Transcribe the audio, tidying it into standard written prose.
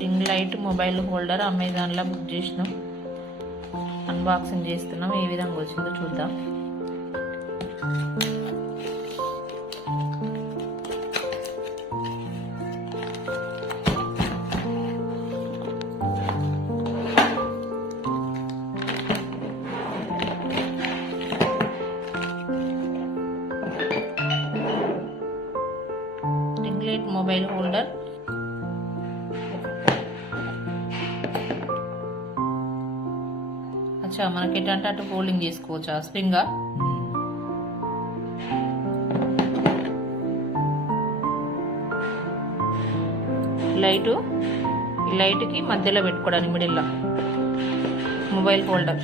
Ring light mobile holder అమెజాన్లో బుక్ చేసినాం. అన్బాక్సింగ్ చేస్తున్నాం. ఏ విధంగా వచ్చిందో చూద్దాం. Ring light mobile holder. అచ్చా, మనకి ఏంటంటే అటు ఫోల్డింగ్ చేసుకోవచ్చు. స్ప్రింగ్ లైటు, ఈ లైట్కి మధ్యలో పెట్టుకోవడానికి మిడిల్లో మొబైల్ హోల్డర్.